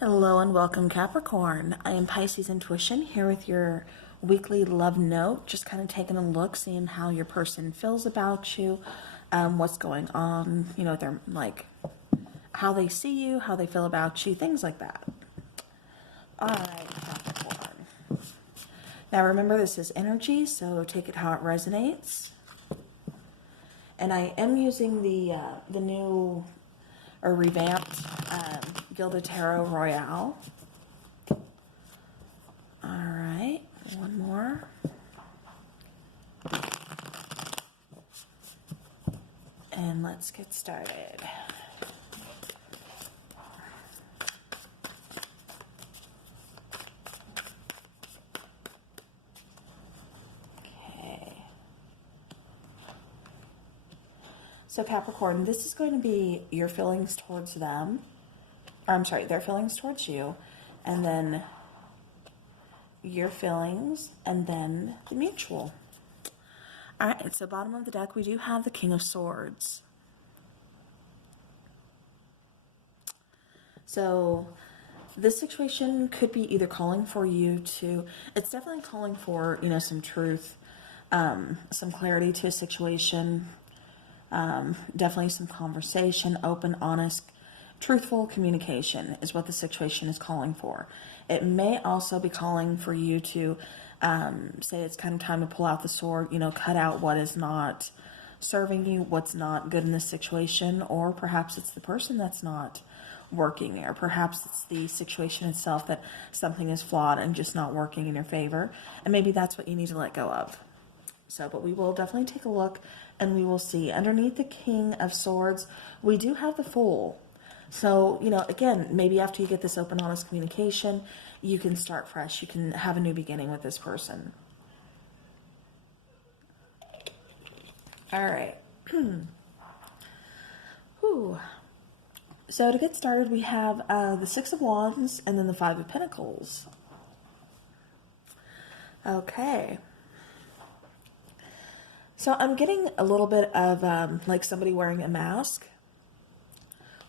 Hello and welcome, Capricorn. I am Piscesintuition here with your weekly love note, just kind of taking a look, seeing how your person feels about you, what's going on, they're like, how they see you, how they feel about you, things like that. All right, Capricorn. Now remember, this is energy, so take it how it resonates. And I am using the new or revamped Gilded Tarot Royale. All right, one more. And let's get started. Okay. So Capricorn, this is going to be your feelings towards them. I'm sorry, their feelings towards you, and then your feelings, and then the mutual. All right, so bottom of the deck, we do have the King of Swords. So this situation could be either calling for you to, it's definitely calling for, some truth, some clarity to a situation, definitely some conversation, open, honest, truthful communication is what the situation is calling for. It may also be calling for you to say it's kind of time to pull out the sword, cut out what is not serving you, what's not good in this situation, or perhaps it's the person that's not working, or perhaps it's the situation itself that something is flawed and just not working in your favor, and maybe that's what you need to let go of. So, but we will definitely take a look and we will see. Underneath the King of Swords, we do have the Fool. So, again, maybe after you get this open, honest communication, you can start fresh. You can have a new beginning with this person. All right. Whew. So to get started, we have the Six of Wands and then the Five of Pentacles. Okay. So I'm getting a little bit of like somebody wearing a mask,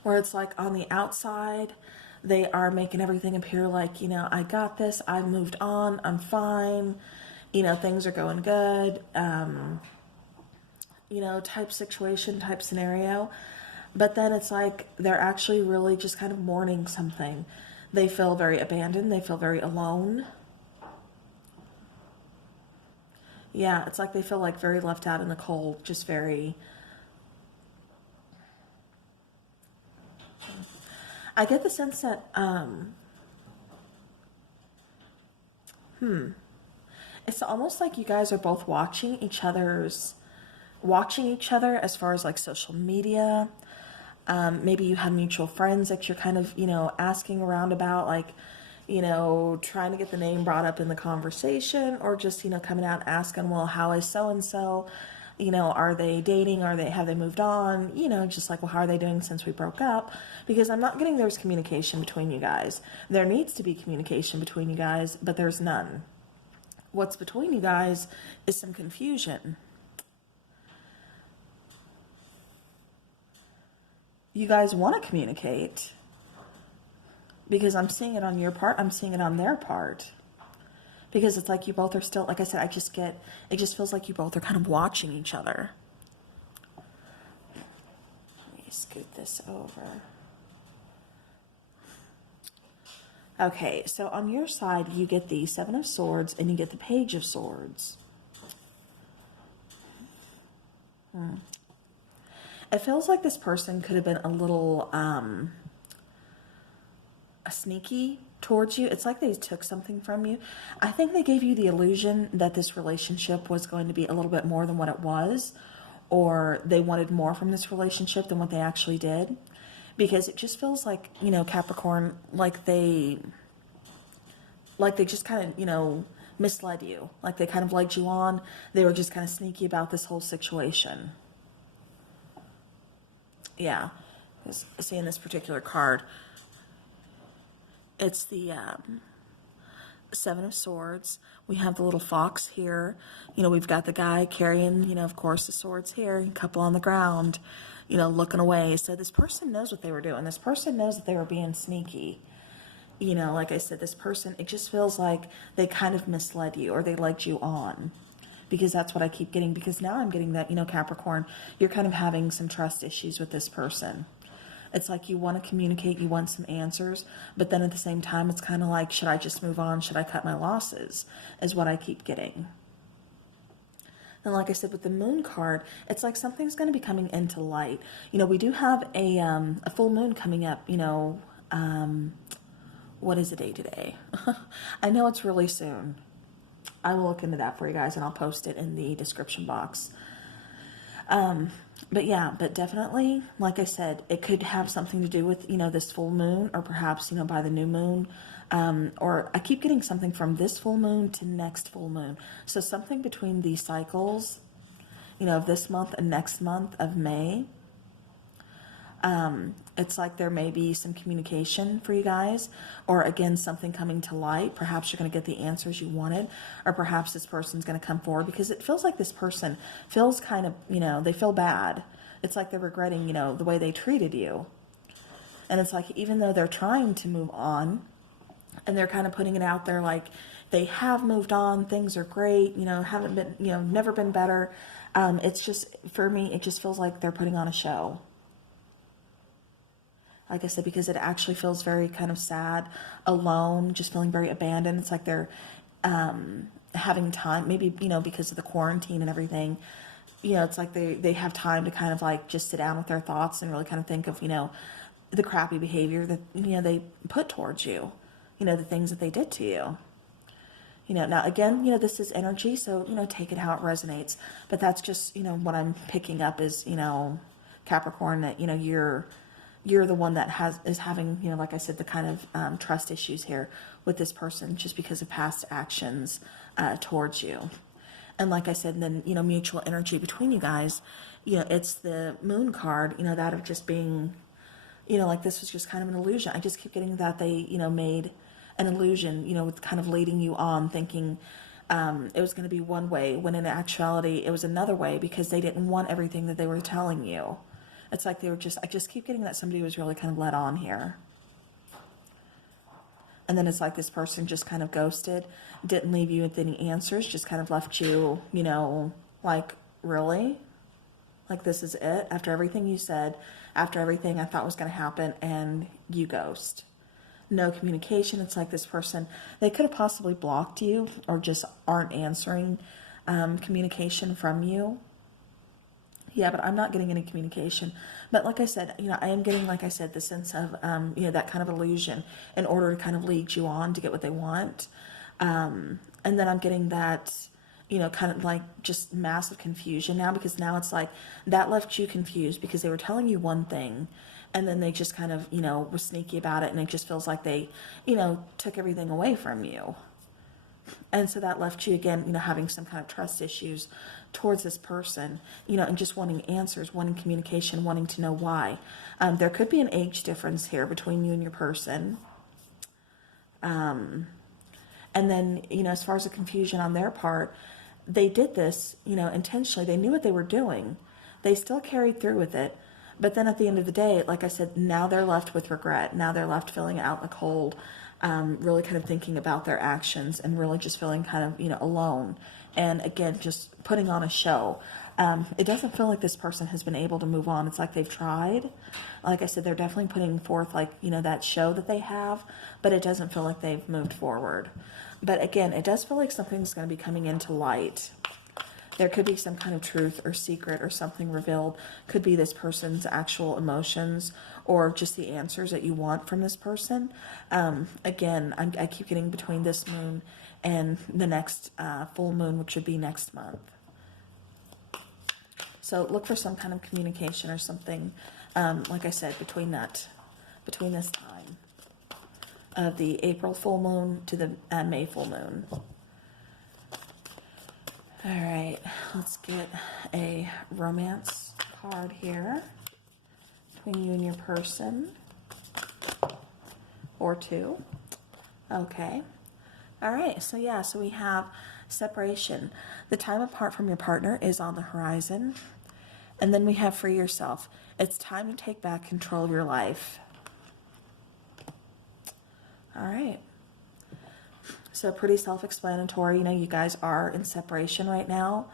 where it's like on the outside, they are making everything appear like, I got this, I've moved on, I'm fine, things are going good, type situation, type scenario. But then it's like they're actually really just kind of mourning something. They feel very abandoned, they feel very alone. Yeah, it's like they feel like very left out in the cold, just very... I get the sense that, it's almost like you guys are both watching each other as far as like social media. Maybe you have mutual friends that you're kind of, asking around about, like, trying to get the name brought up in the conversation, or just, coming out asking, well, how is so-and-so? Are they dating? Have they moved on? Just like, well, how are they doing since we broke up? Because I'm not getting there's communication between you guys. There needs to be communication between you guys, but there's none. What's between you guys is some confusion. You guys want to communicate because I'm seeing it on your part. I'm seeing it on their part. Because it's like you both are still, like I said, it just feels like you both are kind of watching each other. Let me scoot this over. Okay, so on your side, you get the Seven of Swords and you get the Page of Swords. It feels like this person could have been a little sneaky towards you. It's like they took something from you. I think they gave you the illusion that this relationship was going to be a little bit more than what it was, or they wanted more from this relationship than what they actually did, because it just feels like, Capricorn, like they just kind of, misled you. Like they kind of legged you on. They were just kind of sneaky about this whole situation. Yeah. See, in this particular card, it's the Seven of Swords. We have the little fox here. We've got the guy carrying, of course, the swords here, a couple on the ground, looking away. So this person knows what they were doing. This person knows that they were being sneaky. you know, like I said, this person, it just feels like they kind of misled you or they led you on, because that's what I keep getting. Because now I'm getting that, you know, Capricorn, you're kind of having some trust issues with this person. It's like you want to communicate, you want some answers, but then at the same time, it's kind of like, should I just move on? Should I cut my losses? Is what I keep getting. And like I said, with the moon card, it's like something's going to be coming into light. You know, we do have a full moon coming up, you know, what is the day today? I know it's really soon. I will look into that for you guys and I'll post it in the description box. But yeah, but definitely, like I said, it could have something to do with, you know, this full moon, or perhaps, you know, by the new moon. Or I keep getting something from this full moon to next full moon. So something between these cycles, you know, of this month and next month of May. It's like there may be some communication for you guys, or again, something coming to light. Perhaps you're going to get the answers you wanted, or perhaps this person's going to come forward, because it feels like this person feels kind of, you know, they feel bad. It's like they're regretting, you know, the way they treated you. And it's like, even though they're trying to move on, and they're kind of putting it out there like they have moved on, things are great, you know, haven't been, you know, never been better. It's just, for me, it just feels like they're putting on a show. Like I said, because it actually feels very kind of sad, alone, just feeling very abandoned. It's like they're having time, maybe, you know, because of the quarantine and everything, you know, it's like they have time to kind of like just sit down with their thoughts and really kind of think of, you know, the crappy behavior that, you know, they put towards you, you know, the things that they did to you. You know, now again, you know, this is energy, so, you know, take it how it resonates. But that's just, you know, what I'm picking up is, you know, Capricorn, that, you know, you're the one that is having, you know, like I said, the kind of trust issues here with this person, just because of past actions towards you. And like I said, and then, you know, mutual energy between you guys, you know, it's the moon card, you know, that of just being, you know, like this was just kind of an illusion. I just keep getting that they, you know, made an illusion, you know, with kind of leading you on, thinking it was going to be one way, when in actuality it was another way, because they didn't want everything that they were telling you. It's like they were just, I just keep getting that somebody was really kind of led on here. And then it's like this person just kind of ghosted, didn't leave you with any answers, just kind of left you, you know, like, really? Like, this is it? After everything you said, after everything I thought was going to happen, and you ghost. No communication. It's like this person, they could have possibly blocked you, or just aren't answering communication from you. Yeah, but I'm not getting any communication. But like I said, you know, I am getting, like I said, the sense of, you know, that kind of illusion in order to kind of lead you on to get what they want. And then I'm getting that, you know, kind of like just massive confusion now, because now it's like that left you confused, because they were telling you one thing, and then they just kind of, you know, were sneaky about it, and it just feels like they, you know, took everything away from you. And so that left you again, you know, having some kind of trust issues towards this person, you know, and just wanting answers, wanting communication, wanting to know why. There could be an age difference here between you and your person. And then, you know, as far as the confusion on their part, they did this, you know, intentionally. They knew what they were doing. They still carried through with it. But then at the end of the day, like I said, now they're left with regret. Now they're left feeling out in the cold, really kind of thinking about their actions, and really just feeling kind of, you know, alone. And again, just putting on a show. It doesn't feel like this person has been able to move on. It's like they've tried. Like I said, they're definitely putting forth, like, you know, that show that they have, but it doesn't feel like they've moved forward. But again, it does feel like something's going to be coming into light. There could be some kind of truth or secret or something revealed. Could be this person's actual emotions, or just the answers that you want from this person. Again, I keep getting between this moon and the next full moon, which would be next month. So look for some kind of communication or something, like I said, between this time of the April full moon to the May full moon. All right, let's get a romance card here between you and your person, or two. Okay. All right, so yeah, so we have separation. The time apart from your partner is on the horizon. And then we have free yourself. It's time to take back control of your life. All right. So pretty self-explanatory. You know, you guys are in separation right now.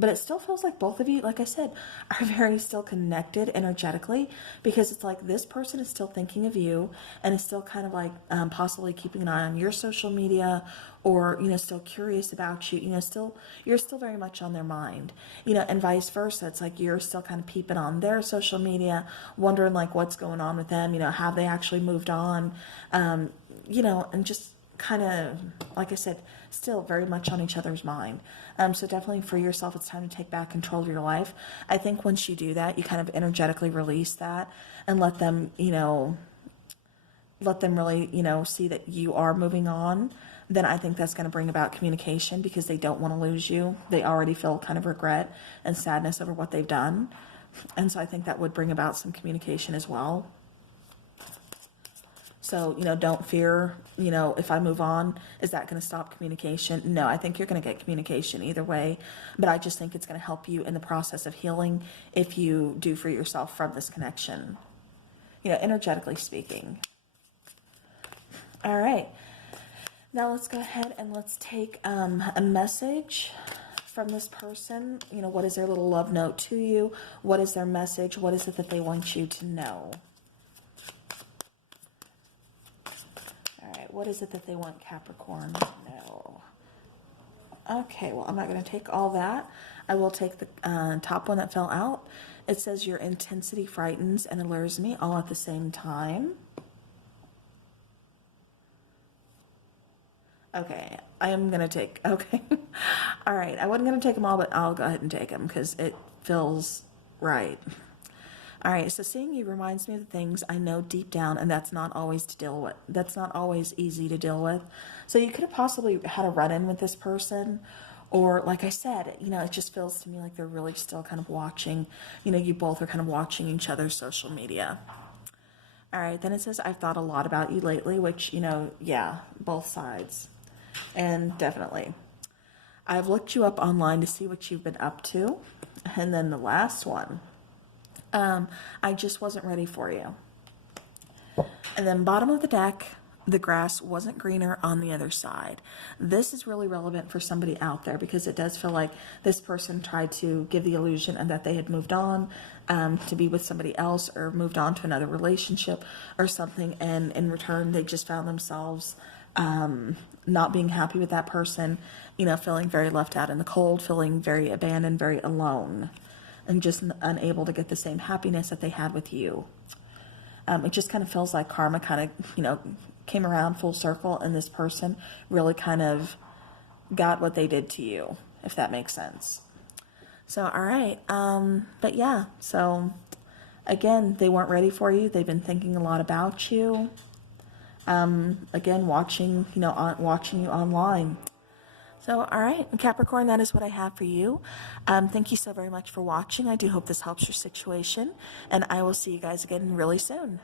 But it still feels like both of you, like I said, are very still connected energetically, because it's like this person is still thinking of you and is still kind of like possibly keeping an eye on your social media, or, you know, still curious about you, you know, you're still very much on their mind, you know, and vice versa. It's like you're still kind of peeping on their social media, wondering like what's going on with them, you know, have they actually moved on, you know, and just kind of, like I said, still very much on each other's mind. So definitely for yourself, it's time to take back control of your life. I think once you do that, you kind of energetically release that and let them, you know, let them really, you know, see that you are moving on. Then I think that's going to bring about communication, because they don't want to lose you. They already feel kind of regret and sadness over what they've done. And so I think that would bring about some communication as well. So, you know, don't fear, you know, if I move on, is that going to stop communication? No, I think you're going to get communication either way. But I just think it's going to help you in the process of healing if you do free yourself from this connection, you know, energetically speaking. All right. Now let's go ahead and let's take a message from this person. You know, what is their little love note to you? What is their message? What is it that they want you to know? What is it that they want Capricorn to know? Okay, well, I'm not going to take all that. I will take the top one that fell out. It says, your intensity frightens and allures me all at the same time. Okay, I am going to take, okay. All right, I wasn't going to take them all, but I'll go ahead and take them because it feels right. All right, so seeing you reminds me of the things I know deep down, and that's not always to deal with. That's not always easy to deal with. So you could have possibly had a run-in with this person, or like I said, you know, it just feels to me like they're really still kind of watching, you know, you both are kind of watching each other's social media. All right, then it says, I've thought a lot about you lately, which, you know, yeah, both sides. And definitely. I've looked you up online to see what you've been up to. And then the last one. I just wasn't ready for you. And then bottom of the deck, the grass wasn't greener on the other side. This is really relevant for somebody out there, because it does feel like this person tried to give the illusion of that they had moved on to be with somebody else, or moved on to another relationship or something. And in return, they just found themselves not being happy with that person, you know, feeling very left out in the cold, feeling very abandoned, very alone, and just unable to get the same happiness that they had with you. It just kind of feels like karma kind of, you know, came around full circle, and this person really kind of got what they did to you, if that makes sense. So, all right. But yeah, so again, they weren't ready for you. They've been thinking a lot about you. Again, watching you online. So, all right, Capricorn, that is what I have for you. Thank you so very much for watching. I do hope this helps your situation, and I will see you guys again really soon.